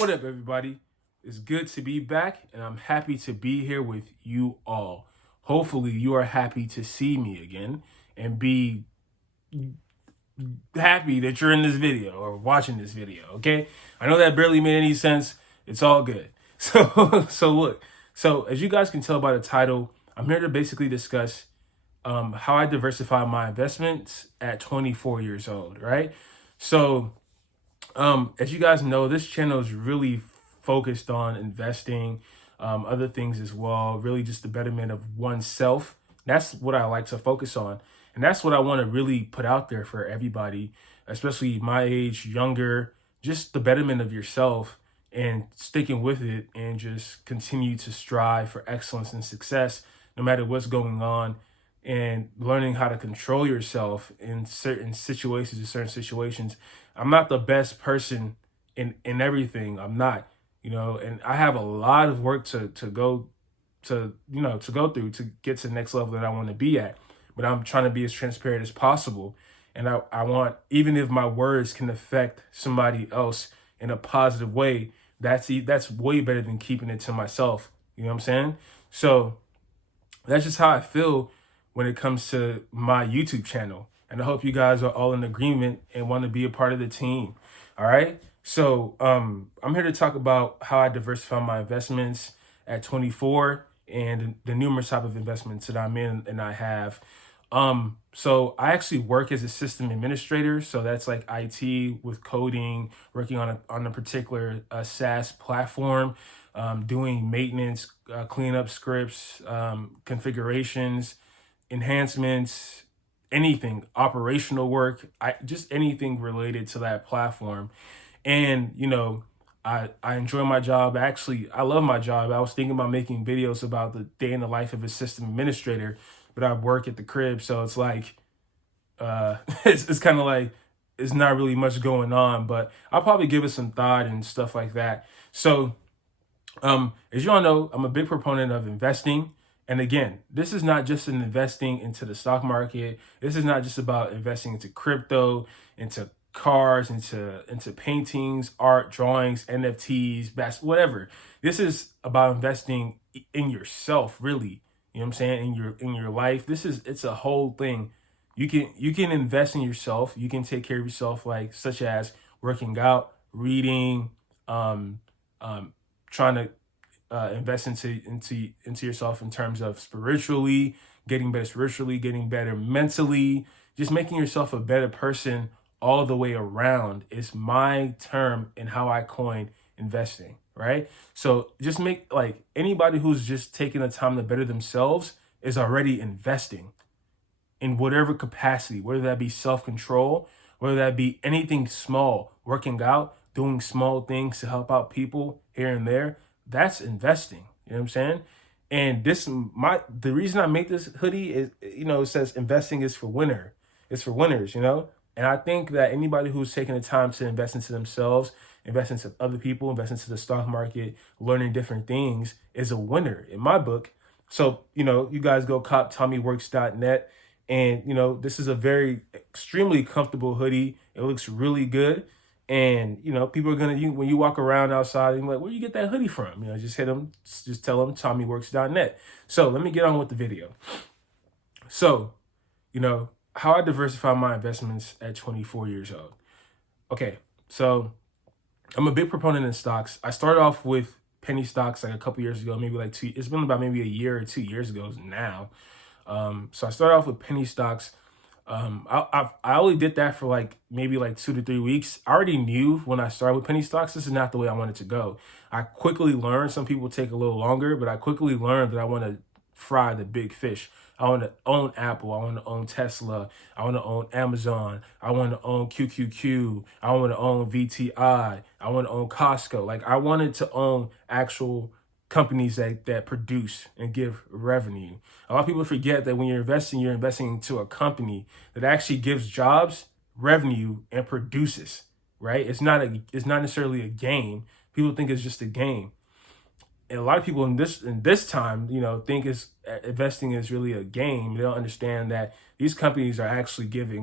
What up, everybody? It's good to be back, and I'm happy to be here with you all. Hopefully, you are happy to see me again and be happy that you're in this video or watching this video, okay? I know that barely made any sense. It's all good. So look. So as you guys can tell by the title, I'm here to basically discuss how I diversify my investments at 24 years old, right? So as you guys know, this channel is really focused on investing, other things as well, really just the betterment of oneself. That's what I like to focus on. And that's what I want to really put out there for everybody, especially my age, younger, just the betterment of yourself and sticking with it and just continue to strive for excellence and success no matter what's going on, and learning how to control yourself in certain situations. I'm not the best person in everything. I'm not, and I have a lot of work to go to go through to get to the next level that I want to be at. But I'm trying to be as transparent as possible. And I want, even if my words can affect somebody else in a positive way, that's way better than keeping it to myself. You know what I'm saying? So that's just how I feel when it comes to my YouTube channel. And I hope you guys are all in agreement and want to be a part of the team. All right. So I'm here to talk about how I diversify my investments at 24 and the numerous type of investments that I'm in and I have. So I actually work as a system administrator. So that's like IT with coding, working on a particular SaaS platform, doing maintenance, cleanup scripts, configurations, enhancements, anything, operational work, just anything related to that platform. And, I enjoy my job. Actually, I love my job. I was thinking about making videos about the day in the life of a system administrator, but I work at the crib. So it's like, it's kind of like, it's not really much going on, but I'll probably give it some thought and stuff like that. So, as you all know, I'm a big proponent of investing. And again, this is not just an investing into the stock market. This is not just about investing into crypto, into cars, into paintings, art, drawings, NFTs, whatever. This is about investing in yourself, really. You know what I'm saying? In your life. It's a whole thing. You can invest in yourself. You can take care of yourself, like such as working out, reading, um, trying to invest into yourself in terms of spiritually, getting better mentally, just making yourself a better person all the way around is my term and how I coin investing, right? So just make, like, anybody who's just taking the time to better themselves is already investing in whatever capacity, whether that be self-control, whether that be anything small, working out, doing small things to help out people here and there. That's investing. You know what I'm saying? And the reason I make this hoodie is, it says investing is for winner. It's for winners. And I think that anybody who's taking the time to invest into themselves, invest into other people, invest into the stock market, learning different things is a winner in my book. So, you guys go cop TommyWorks.net. And, this is a very extremely comfortable hoodie. It looks really good. And, people are going to, when you walk around outside, you're like, where you get that hoodie from? Just tell them TommyWorks.net. So let me get on with the video. So, how I diversify my investments at 24 years old. Okay. So I'm a big proponent in stocks. I started off with penny stocks like a couple years ago, maybe it's been about maybe a year or 2 years ago now. So I started off with penny stocks. I only did that for maybe 2 to 3 weeks. I already knew when I started with penny stocks, this is not the way I wanted to go. I quickly learned, some people take a little longer, but I quickly learned that I want to fry the big fish. I want to own Apple. I want to own Tesla. I want to own Amazon. I want to own QQQ. I want to own VTI. I want to own Costco. Like, I wanted to own actual companies that produce and give revenue. A lot of people forget that when you're investing into a company that actually gives jobs, revenue, and produces, right? It's not necessarily a game. People think it's just a game. And a lot of people in this time, think investing is really a game. They don't understand that these companies are actually giving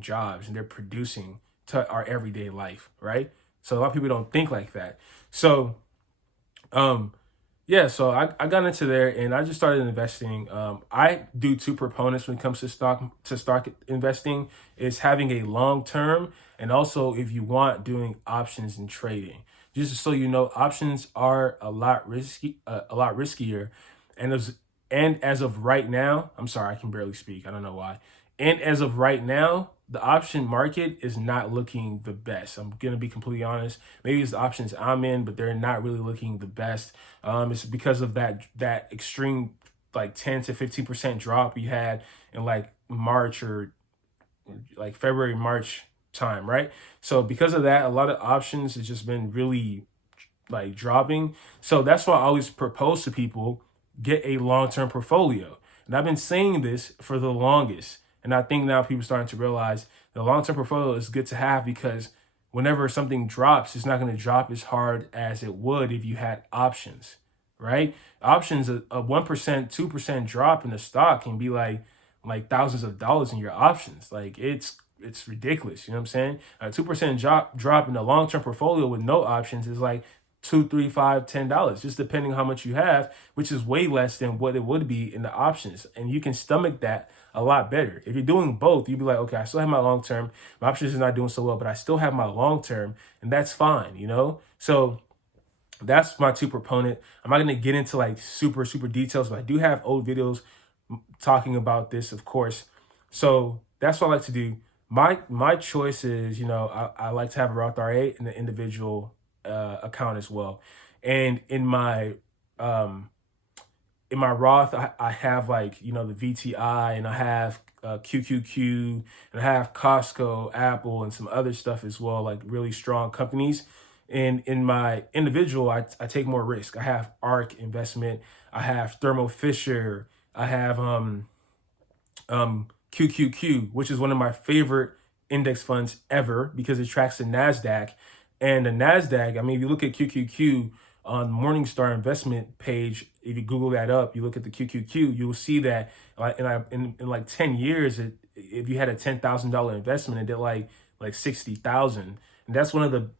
jobs and they're producing to our everyday life, right? So a lot of people don't think like that. So yeah, so I got into there and I just started investing. I do two proponents when it comes to stock investing, is having a long term, and also if you want, doing options and trading. Just so you know, options are a lot riskier, and as of right now, I'm sorry, I can barely speak. I don't know why. And as of right now, the option market is not looking the best. I'm gonna be completely honest. Maybe it's the options I'm in, but they're not really looking the best. It's because of that extreme like 10 to 15% drop you had in like March or like February, March time, right? So because of that, a lot of options has just been really like dropping. So that's why I always propose to people, get a long-term portfolio. And I've been saying this for the longest. And I think now people are starting to realize the long-term portfolio is good to have, because whenever something drops, it's not going to drop as hard as it would if you had options, right? Options, a 1%, 2% drop in the stock can be like thousands of dollars in your options. Like it's ridiculous. You know what I'm saying? A 2% drop in a long-term portfolio with no options is like two, three, five, $10, just depending on how much you have, which is way less than what it would be in the options. And you can stomach that a lot better. If you're doing both, you'd be like, okay, I still have my long term. My options is not doing so well, but I still have my long term, and that's fine, you know? So that's my two proponent. I'm not gonna get into like super, super details, but I do have old videos talking about this, of course. So that's what I like to do. My choice is, I like to have a Roth IRA and an individual account as well. And um in my Roth, I have like, the VTI, and I have QQQ, and I have Costco, Apple, and some other stuff as well, like really strong companies. And in my individual, I take more risk. I have ARK investment, I have Thermo Fisher, I have QQQ, which is one of my favorite index funds ever because it tracks the NASDAQ. And the NASDAQ, I mean, if you look at QQQ on Morningstar investment page, if you Google that up, you look at the QQQ, you'll see that in like 10 years, if you had a $10,000 investment, it did like 60,000. And that's one of the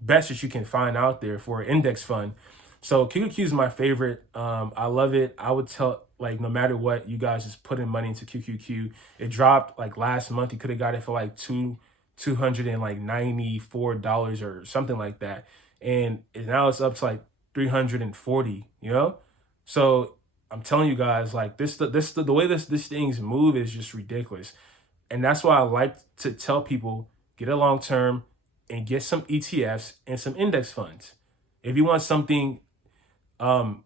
best that you can find out there for an index fund. So QQQ is my favorite. I love it. I would tell, like, no matter what, you guys just put in money into QQQ. It dropped like last month. You could have got it for like $294 or something like that, and now it's up to like 340. So I'm telling you guys, like, the way this things move is just ridiculous, and that's why I like to tell people, get a long term and get some ETFs and some index funds. If you want something a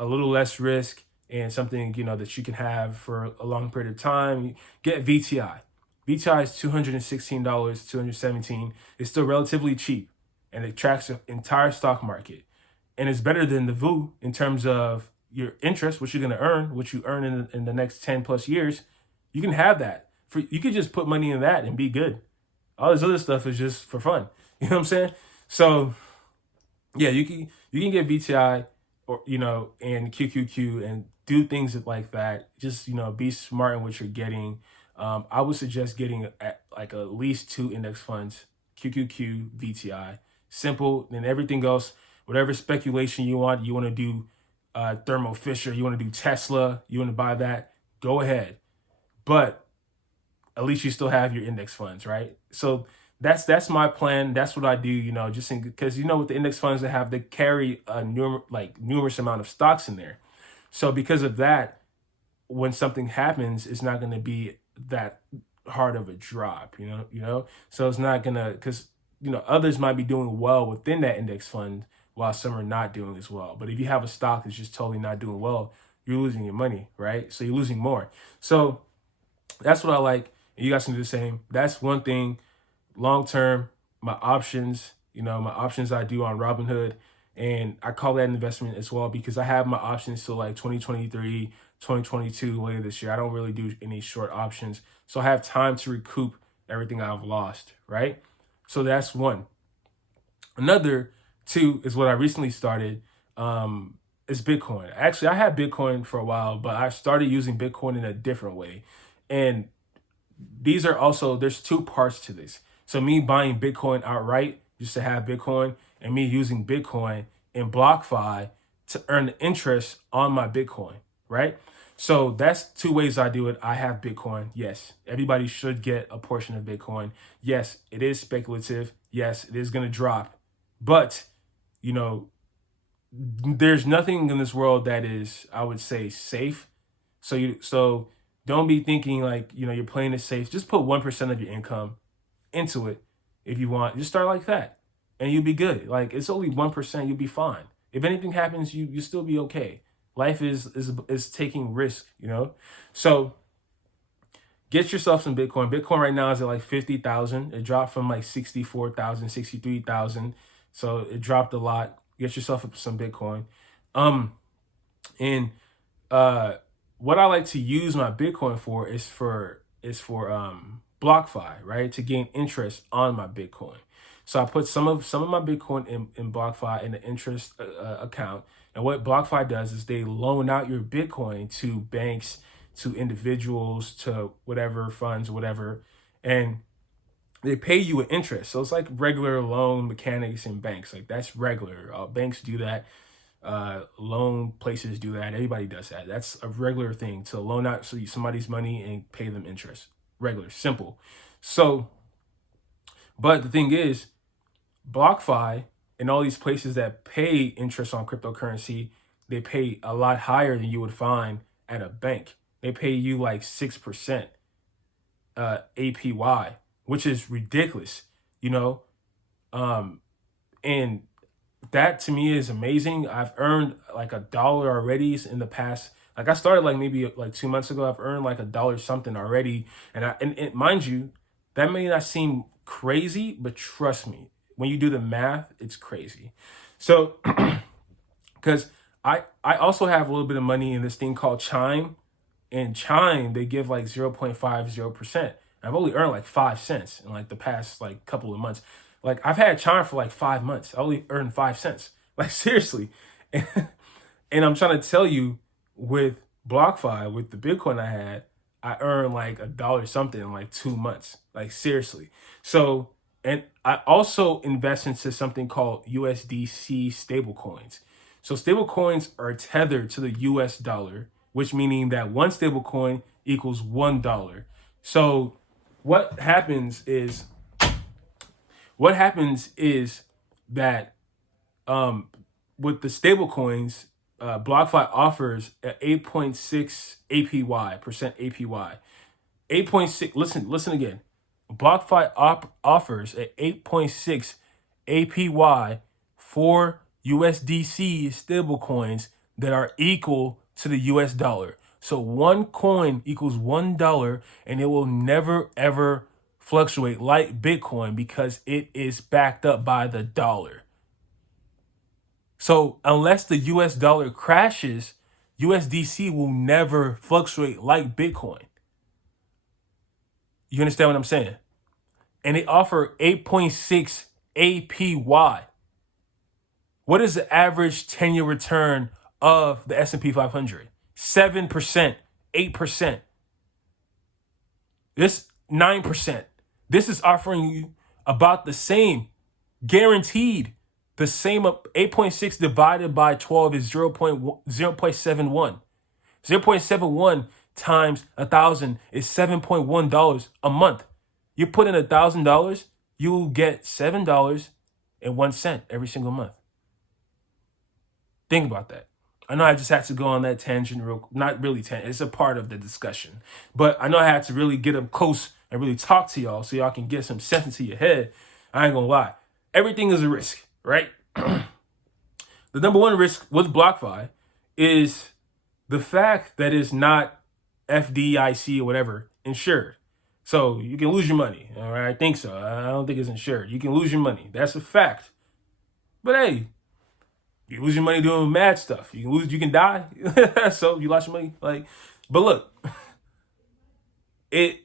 little less risk and something that you can have for a long period of time, get VTI. VTI is $216, $217. It's still relatively cheap, and it tracks the entire stock market, and it's better than the VU in terms of your interest, which you're going to earn, which you earn in the next 10 plus years. You can have that you could just put money in that and be good. All this other stuff is just for fun. You know what I'm saying? So yeah, you can get VTI or and QQQ and do things like that. Just be smart in what you're getting. I would suggest getting at least two index funds, QQQ, VTI. Simple. Then everything else, whatever speculation you want to do, Thermo Fisher, you want to do Tesla, you want to buy that, go ahead. But at least you still have your index funds, right? So that's my plan. That's what I do, just because with the index funds they carry a numerous amount of stocks in there. So because of that, when something happens, it's not going to be that hard of a drop, So it's not gonna, because others might be doing well within that index fund while some are not doing as well. But if you have a stock that's just totally not doing well, you're losing your money, right? So you're losing more. So that's what I like. And you guys can do the same. That's one thing. Long term, my options, I do on Robinhood, and I call that an investment as well because I have my options till like 2023, 2022 later this year. I don't really do any short options, so I have time to recoup everything I've lost, right? So that's one. Another two is what I recently started, is Bitcoin. Actually, I had Bitcoin for a while, but I started using Bitcoin in a different way. And there's two parts to this. So me buying Bitcoin outright just to have Bitcoin, and me using Bitcoin in BlockFi to earn the interest on my Bitcoin, right? So that's two ways I do it. I have Bitcoin. Yes, everybody should get a portion of Bitcoin. Yes, it is speculative. Yes, it is going to drop. But, you know, there's nothing in this world that is, I would say, safe. So don't be thinking like, you're playing it safe. Just put 1% of your income into it if you want. Just start like that and you'll be good. Like, it's only 1%, you'll be fine. If anything happens, you still be okay. Life is taking risk, So get yourself some Bitcoin. Bitcoin right now is at like 50,000. It dropped from like 64,000, 63,000. So it dropped a lot. Get yourself some Bitcoin. And what I like to use my Bitcoin for is for BlockFi, right? To gain interest on my Bitcoin. So I put some of my Bitcoin in BlockFi in the interest account. And what BlockFi does is they loan out your Bitcoin to banks, to individuals, to whatever funds, whatever, and they pay you an interest. So it's like regular loan mechanics in banks. Like, that's regular. Banks do that. Loan places do that. Everybody does that. That's a regular thing, to loan out somebody's money and pay them interest. Regular, simple. So, but the thing is, BlockFi and all these places that pay interest on cryptocurrency, they pay a lot higher than you would find at a bank. They pay you like 6% APY, which is ridiculous, and that to me is amazing. I've earned like $1 already in the past. Like, I started like maybe like 2 months ago. I've earned like $1 something already. And mind you, that may not seem crazy, but trust me, when you do the math, it's crazy. So, because I also have a little bit of money in this thing called Chime. And Chime, they give like 0.50%. I've only earned like 5 cents in like the past like couple of months. Like, I've had Chime for like 5 months. I only earned 5 cents. Like, seriously. And I'm trying to tell you, with BlockFi, with the Bitcoin I had, I earned like $1 something in like 2 months. Like, seriously. So, and I also invest into something called USDC stablecoins. So stablecoins are tethered to the US dollar, which meaning that one stablecoin equals $1. So what happens is that with the stablecoins, BlockFi offers an 8.6 APY. 8.6. Listen again. BlockFi offers an 8.6 APY for USDC stablecoins that are equal to the US dollar. So one coin equals $1, and it will never ever fluctuate like Bitcoin because it is backed up by the dollar. So unless the US dollar crashes, USDC will never fluctuate like Bitcoin. You understand what I'm saying? And they offer 8.6 APY. What is the average 10-year return of the S&P 500? 7%, 8%. This 9%. This is offering you about the same, guaranteed. The same. 8.6 divided by 12 is 0.71. 0.71 times 1,000 is $7.1 a month. You put in $1,000, you will get $7.01 every single month. Think about that. I know I just had to go on that tangent, not really tangent. It's a part of the discussion, but I know I had to really get up close and really talk to y'all so y'all can get some sense into your head. I ain't gonna lie. Everything is a risk, right? The number one risk with BlockFi is the fact that it's not FDIC or whatever insured. So you can lose your money. All right, I think so. I don't think it's insured. You can lose your money. That's a fact. But hey, you lose your money doing mad stuff. You can die. So you lost your money. But look, it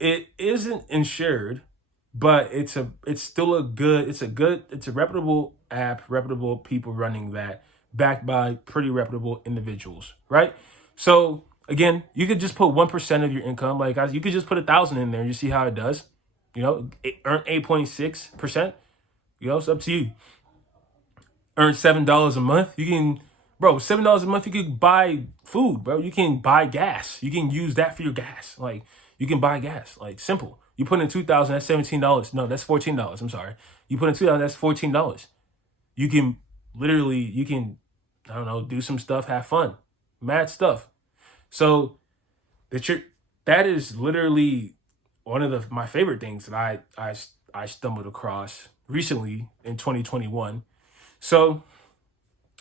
isn't insured, but it's a reputable app, reputable people running that, backed by pretty reputable individuals, right? So again, you could just put 1% of your income. Like, you could just put 1,000 in there and you see how it does. Earn 8.6%. You know, it's up to you. Earn $7 a month. You can, bro, $7 a month. You can buy food, bro. You can buy gas. You can use that for your gas. Like you can buy gas. Like simple. You put in 2,000. That's $17. No, that's $14. I'm sorry. You put in 2,000. That's $14. You can literally. You can, I don't know, do some stuff, have fun, mad stuff. So that is literally one of my favorite things that I stumbled across recently in 2021. So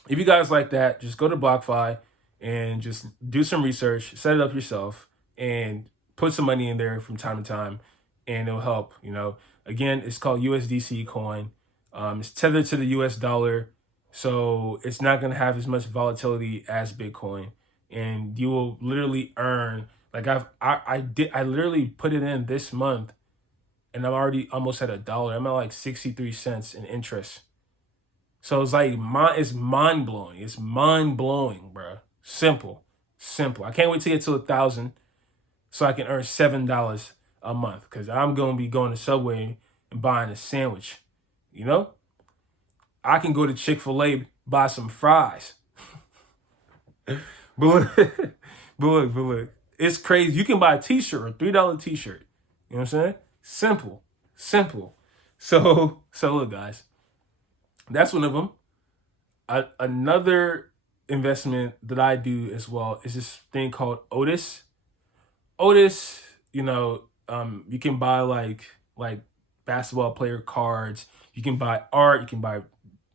if you guys like that, just go to BlockFi and just do some research, set it up yourself, and put some money in there from time to time, and it'll help. You know, again, it's called USDC coin. It's tethered to the US dollar, so it's not gonna have as much volatility as Bitcoin, and you will literally earn. Like I literally put it in this month, and I'm already almost at $1. I'm at like 63 cents in interest. So it's like it's mind blowing. It's mind blowing, bro. Simple, simple. I can't wait to get to 1,000 so I can earn $7 a month because I'm gonna be going to Subway and buying a sandwich. You know, I can go to Chick-fil-A, buy some fries. but look, but look, it's crazy. You can buy a T-shirt, a $3 T-shirt. You know what I'm saying? Simple, simple. So look, guys. That's one of them. Another investment that I do as well is this thing called Otis. Otis, you know, you can buy like basketball player cards. You can buy art. You can buy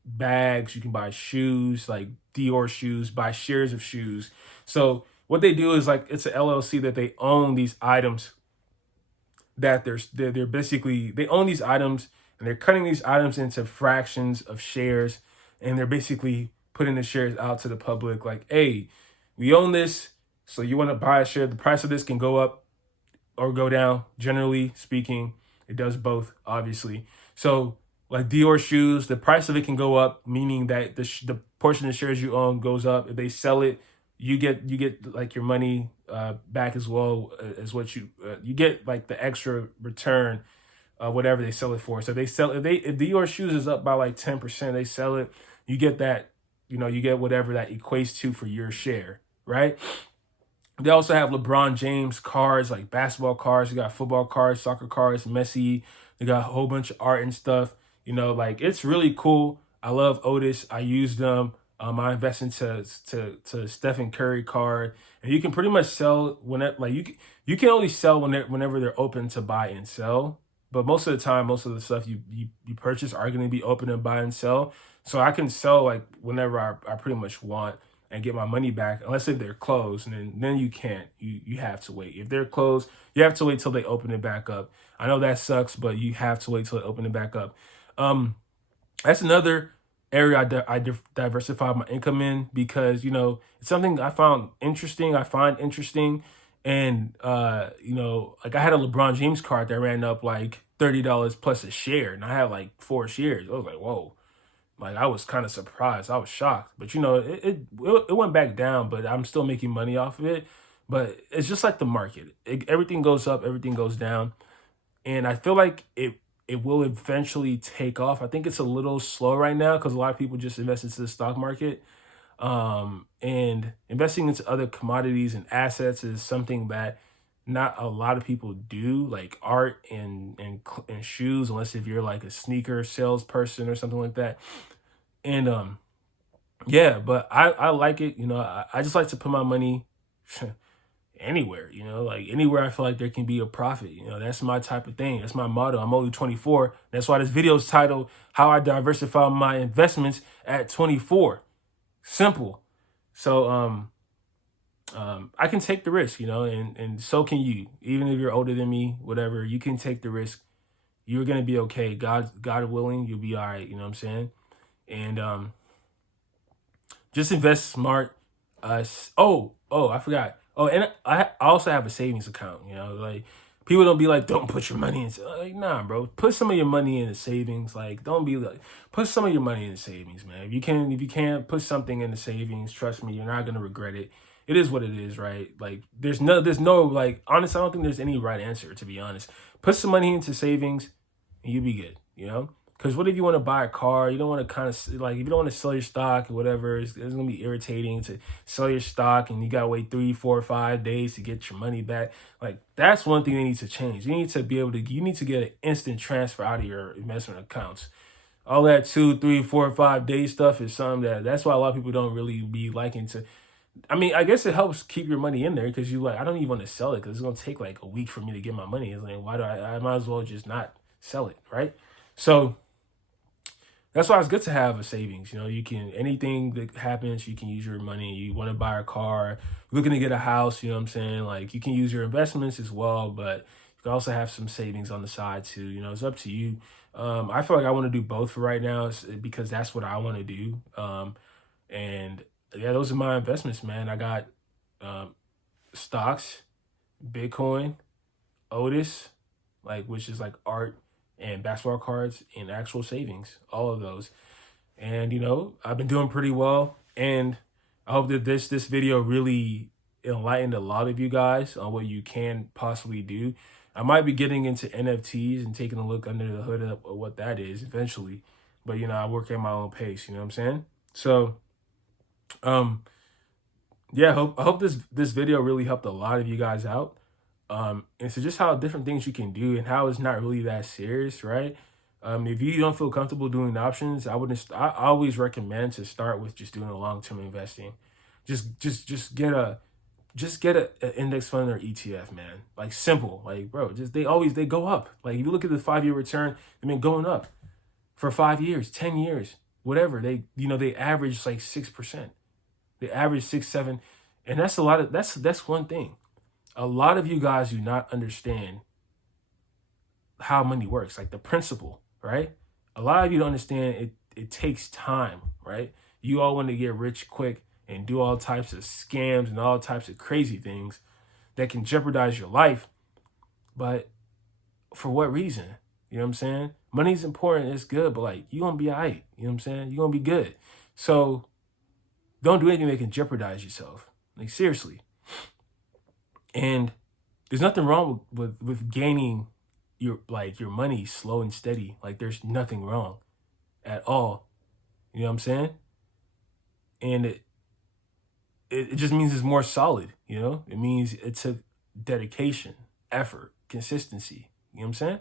bags. You can buy shoes, like Dior shoes. Buy shares of shoes. So what they do is like it's an LLC that they own these items. That they're basically they own these items. And they're cutting these items into fractions of shares, and they're basically putting the shares out to the public like, hey, we own this, so you want to buy a share. The price of this can go up or go down. Generally speaking, it does both, obviously. So like Dior shoes, the price of it can go up, meaning that the portion of shares you own goes up. If they sell it, you get like your money back as well as what you get like the extra return. Whatever they sell it for. So they sell if Dior shoes is up by like 10%, they sell it, you get that, you know, you get whatever that equates to for your share, right? They also have LeBron James cards, like basketball cards. You got football cards, soccer cards, Messi. They got a whole bunch of art and stuff. You know, like it's really cool. I love Otis. I use them. I invest into Stephen Curry card, and you can pretty much sell whenever. Like you can only sell whenever they're open to buy and sell. But most of the time, most of the stuff you purchase are going to be open to buy and sell. So I can sell like whenever I pretty much want and get my money back, unless if they're closed, and then you can't. You have to wait. If they're closed, you have to wait till they open it back up. I know that sucks, but you have to wait till they open it back up. That's another area I diversify my income in because, you know, it's something I find interesting. And, you know, like I had a LeBron James card that ran up like $30 plus a share. And I had like 4 shares. I was like, whoa. Like I was kind of surprised. I was shocked. But, you know, it went back down, but I'm still making money off of it. But it's just like the market. Everything goes up, everything goes down. And I feel like it will eventually take off. I think it's a little slow right now because a lot of people just invest into the stock market. And investing into other commodities and assets is something that not a lot of people do, like art and shoes, unless if you're like a sneaker salesperson or something like that. And yeah, but I like it. You know, I just like to put my money anywhere, you know, like anywhere I feel like there can be a profit. You know, that's my type of thing. That's my motto. I'm only 24. That's why this video is titled How I Diversify My Investments at 24. Simple. So I can take the risk, you know, and so can you. Even if you're older than me, whatever, you can take the risk. You're gonna be okay. God willing, you'll be all right. You know what I'm saying? And just invest smart. I forgot. Oh, and I also have a savings account. You know, like people don't be like, don't put your money in. Like, nah, bro, put some of your money in the savings. Like, don't be like, put some of your money in the savings, man. If you can't put something in the savings, trust me, you're not gonna regret it. It is what it is, right? Like, there's no like, honestly, I don't think there's any right answer, to be honest. Put some money into savings, and you'll be good. You know, Because what if you want to buy a car? You don't want to kind of like, if you don't want to sell your stock or whatever, it's going to be irritating to sell your stock and you got to wait 3, 4, 5 days to get your money back. Like, that's one thing they need to change. You need to be able to, you need to get an instant transfer out of your investment accounts. All that 2, 3, 4, 5 day stuff is something that's why a lot of people don't really be liking to. I mean, I guess it helps keep your money in there because you like, I don't even want to sell it because it's going to take like a week for me to get my money. It's like, why do I might as well just not sell it, right? So that's why it's good to have a savings. You know, you can, anything that happens, you can use your money. You want to buy a car, looking to get a house, you know what I'm saying? Like, you can use your investments as well, but you can also have some savings on the side too. You know, it's up to you. I feel like I want to do both for right now because that's what I want to do. And yeah, those are my investments, man. I got stocks, Bitcoin, Otis, like, which is like art and basketball cards, and actual savings, all of those. And you know, I've been doing pretty well, and I hope that this video really enlightened a lot of you guys on what you can possibly do. I might be getting into NFTs and taking a look under the hood of what that is eventually, but you know, I work at my own pace, you know what I'm saying? So yeah, I hope this video really helped a lot of you guys out. And so just how different things you can do and how it's not really that serious, right? If you don't feel comfortable doing options, I always recommend to start with just doing a long-term investing. Just get a index fund or ETF, man. Like, simple. Like, bro, they go up. Like, if you look at the 5-year return, they've been going up for 5 years, 10 years, whatever. They average like 6%. They average 6, 7, and that's a lot of that's one thing. A lot of you guys do not understand how money works, like the principle, right? A lot of you don't understand it takes time, right? You all want to get rich quick and do all types of scams and all types of crazy things that can jeopardize your life. But for what reason? You know what I'm saying? Money's important, it's good, but like, you're gonna be all right. You know what I'm saying? You're gonna be good. So don't do anything that can jeopardize yourself. Like, seriously. And there's nothing wrong with gaining your money slow and steady. Like, there's nothing wrong at all. You know what I'm saying? And it just means it's more solid, you know? It means it took dedication, effort, consistency. You know what I'm saying?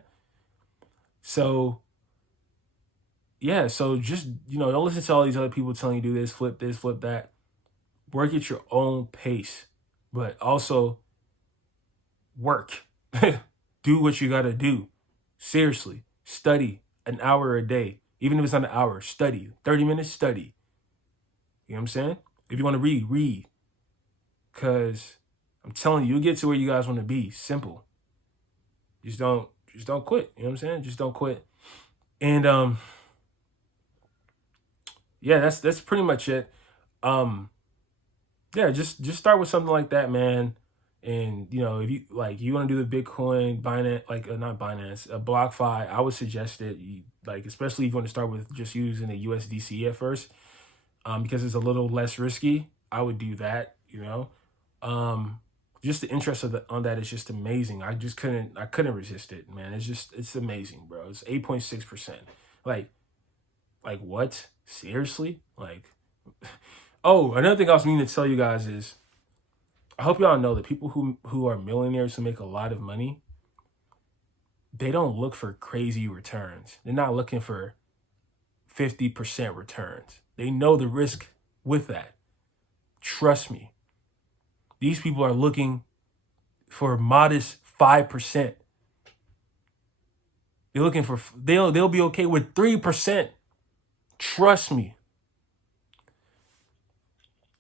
So yeah, so just, you know, don't listen to all these other people telling you do this, flip that. Work at your own pace, but also work. Do what you got to do. Seriously, study an hour a day. Even if it's not an hour, study. 30 minutes, study. You know what I'm saying? If you want to read. Because I'm telling you, you'll get to where you guys want to be. Simple. Just don't quit. You know what I'm saying? Just don't quit. And yeah, that's pretty much it. Yeah, just start with something like that, man. And you know, if you you want to do the Bitcoin, Binance, not Binance, BlockFi, I would suggest it. Especially if you want to start with just using a USDC at first, because it's a little less risky. I would do that. You know, just the interest on that is just amazing. I couldn't resist it, man. It's amazing, bro. It's 8.6%. Like what? Seriously? Oh, another thing I was meaning to tell you guys is, I hope y'all know that people who are millionaires who make a lot of money, they don't look for crazy returns. They're not looking for 50% returns. They know the risk with that. Trust me. These people are looking for modest 5%. They're looking for, they'll be okay with 3%. Trust me.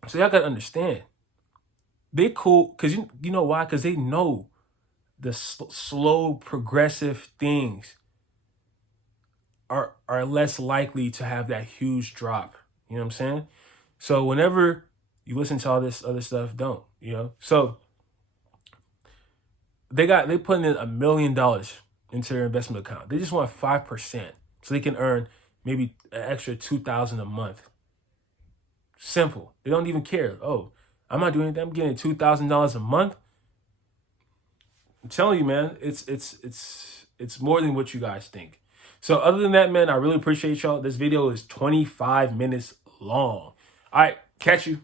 So y'all gotta understand. They cool, because you know why? Because they know the slow, progressive things are less likely to have that huge drop. You know what I'm saying? So whenever you listen to all this other stuff, don't, you know? So they putting in $1 million into their investment account. They just want 5%. So they can earn maybe an extra $2,000 a month. Simple. They don't even care. Oh, I'm not doing anything. I'm getting $2,000 a month. I'm telling you, man, it's more than what you guys think. So other than that, man, I really appreciate y'all. This video is 25 minutes long. All right, catch you.